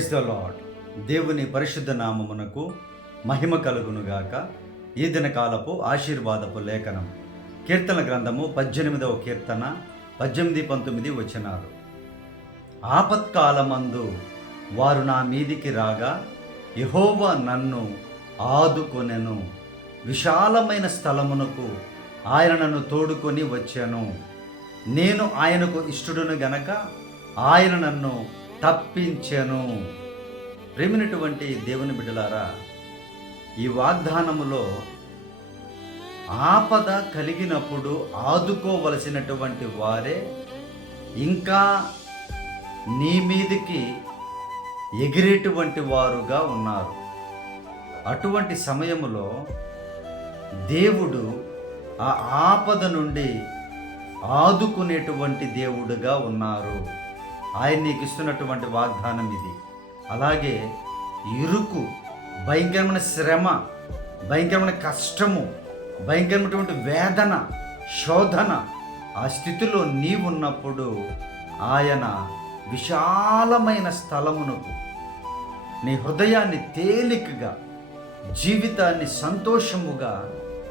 Praise the lord దేవుని పరిశుద్ధ నామమునకు మహిమ కలుగునుగాక. ఈ దినకాలపు ఆశీర్వాదపు లేఖనం. కీర్తన గ్రంథము పద్దెనిమిదవ కీర్తన పద్దెనిమిది పంతొమ్మిది వచనాలు. ఆపత్కాలమందు వారు నా మీదికి రాగా యహోవ నన్ను ఆదుకొనెను. విశాలమైన స్థలమునకు ఆయన నన్ను తోడుకొని వచ్చాను. నేను ఆయనకు ఇష్టడును గనక ఆయన నన్ను తప్పించెను. ప్రేమినటువంటి దేవుని బిడ్డలారా ఈ వాగ్దానములో ఆపద కలిగినప్పుడు ఆదుకోవలసినటువంటి వారే ఇంకా నీ మీదికి ఎగిరేటువంటి వారుగా ఉన్నారు. అటువంటి సమయములో దేవుడు ఆ ఆపద నుండి ఆదుకునేటువంటి దేవుడుగా ఉన్నారు. ఆయన నీకు ఇస్తున్నటువంటి వాగ్దానం ఇది. అలాగే ఇరుకు భయంకరమైన శ్రమ భయంకరమైన కష్టము భయంకరమైనటువంటి వేదన శోధన ఆ స్థితిలో నీవున్నప్పుడు ఆయన విశాలమైన స్థలమునకు నీ హృదయాన్ని తేలికగా జీవితాన్ని సంతోషముగా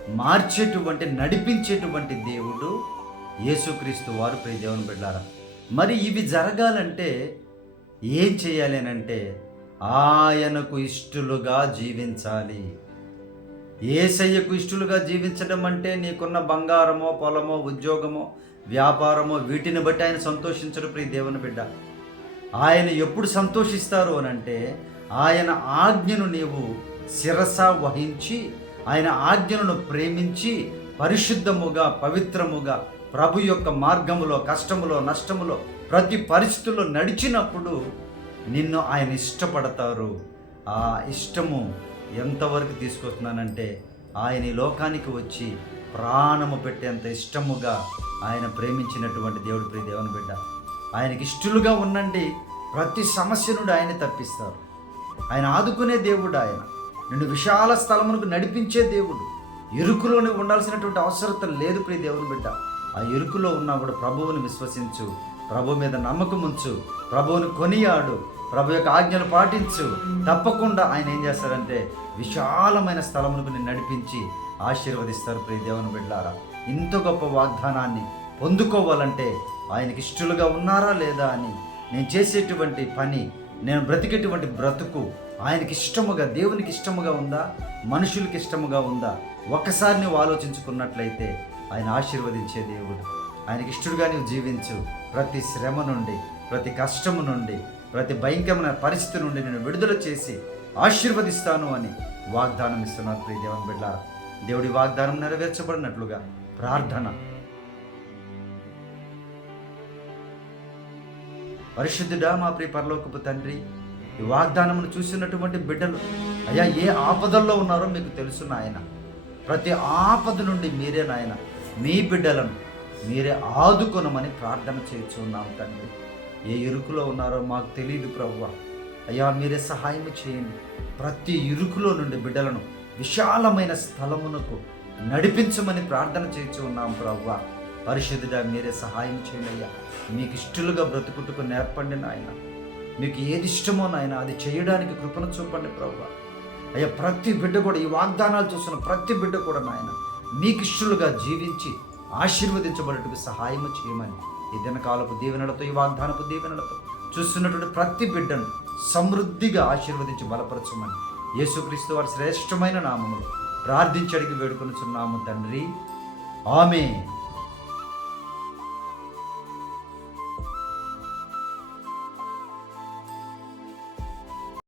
మార్చేటువంటి నడిపించేటువంటి దేవుడు యేసుక్రీస్తు వారు. ప్రియ దేవుని బిడ్డారా మరి ఇవి జరగాలంటే ఏం చేయాలి అని అంటే ఆయనకు ఇష్టలుగా జీవించాలి. ఏసయ్యకు ఇష్టలుగా జీవించడం అంటే నీకున్న బంగారమో పొలమో ఉద్యోగమో వ్యాపారమో వీటిని బట్టి ఆయన సంతోషించడు ప్రియ దేవుని బిడ్డ. ఆయన ఎప్పుడు సంతోషిస్తారు అని అంటే ఆయన ఆజ్ఞను నీవు శిరస వహించి ఆయన ఆజ్ఞలను ప్రేమించి పరిశుద్ధముగా పవిత్రముగా ప్రభు యొక్క మార్గములో కష్టములో నష్టములో ప్రతి పరిస్థితుల్లో నడిచినప్పుడు నిన్ను ఆయన ఇష్టపడతారు. ఆ ఇష్టము ఎంతవరకు తీసుకొస్తున్నానంటే ఆయన ఈ లోకానికి వచ్చి ప్రాణము పెట్టేంత ఇష్టముగా ఆయన ప్రేమించినటువంటి దేవుడు ప్రియ దేవుని బిడ్డ. ఆయనకి ఇష్టలుగా ఉండండి. ప్రతి సమస్య నుండి ఆయన తప్పిస్తారు. ఆయన ఆదుకునే దేవుడు ఆయన. నిన్ను విశాల స్థలమునకు నడిపించే దేవుడు. ఎరుకులోనే ఉండాల్సినటువంటి అవసరత లేదు ప్రియ దేవుని బిడ్డ. ఆ ఎరుకులో ఉన్నా కూడా ప్రభువుని విశ్వసించు. ప్రభు మీద నమ్మకం ఉంచు. ప్రభువుని కొనియాడు. ప్రభు యొక్క ఆజ్ఞను పాటించు. తప్పకుండా ఆయన ఏం చేస్తారంటే విశాలమైన స్థలమునకు నేను నడిపించి ఆశీర్వదిస్తారు ప్రియ దేవుని బిడ్డారా. ఇంత గొప్ప వాగ్దానాన్ని పొందుకోవాలంటే ఆయనకి ఇష్టలుగా ఉన్నారా లేదా అని నేను చేసేటువంటి పని నేను బ్రతికేటువంటి బ్రతుకు ఆయనకి ఇష్టముగా దేవునికి ఇష్టముగా ఉందా? మనుషులకి ఇష్టముగా ఉందా? ఒక్కసారి నువ్వు ఆలోచించుకున్నట్లయితే ఆయన ఆశీర్వదించే దేవుడు. ఆయనకి ఇష్టడుగా నువ్వు జీవించు. ప్రతి శ్రమ నుండి ప్రతి కష్టము నుండి ప్రతి భయంకరమైన పరిస్థితి నుండి నేను విడుదల చేసి ఆశీర్వదిస్తాను అని వాగ్దానం ఇస్తున్నారు ప్రియ దేవన్ బిడ్డారా దేవుడి వాగ్దానం నెరవేర్చబడినట్లుగా ప్రార్థన. పరిశుద్ధుడా మా ప్రియ పరలోకపు తండ్రి ఈ వాగ్దానమును చూసినటువంటి బిడ్డలు అయ్యా ఏ ఆపదల్లో ఉన్నారో మీకు తెలుసు నాయన. ప్రతి ఆపద నుండి మీరే నాయన మీ బిడ్డలను మీరే ఆదుకొనమని ప్రార్థన చేస్తున్నాం తండ్రి. ఏ ఇరుకులో ఉన్నారో మాకు తెలియదు ప్రభు అయ్యా మీరే సహాయం చేయండి. ప్రతి ఇరుకులో నుండి బిడ్డలను విశాలమైన స్థలమునకు నడిపించమని ప్రార్థన చేస్తూ ఉన్నాం ప్రభు పరిశుద్ధుడా మీరే సహాయం చేయండి అయ్యా. మీకు ఇష్టలుగా బ్రతుకుటకు నేర్పండి నాయన. మీకు ఏది ఇష్టమో నాయన అది చేయడానికి కృపణ చూపండి ప్రభు అయ్యా ప్రతి బిడ్డ కూడా ఈ వాగ్దానాలు చూస్తున్న ప్రతి బిడ్డ కూడా నాయన మీకు ఇష్టలుగా జీవించి ఆశీర్వదించబడటకు సహాయం చేయమని ఈ దినకాలపు దీవెనలతో ఈ వాగ్దానపు దీవెనలతో చూస్తున్నటువంటి ప్రతి బిడ్డను సమృద్ధిగా ఆశీర్వదించి బలపరచమని యేసుక్రీస్తు వారి శ్రేష్టమైన నామములు ప్రార్థించడికి వేడుకొనుచున్నాము తండ్రి. ఆమె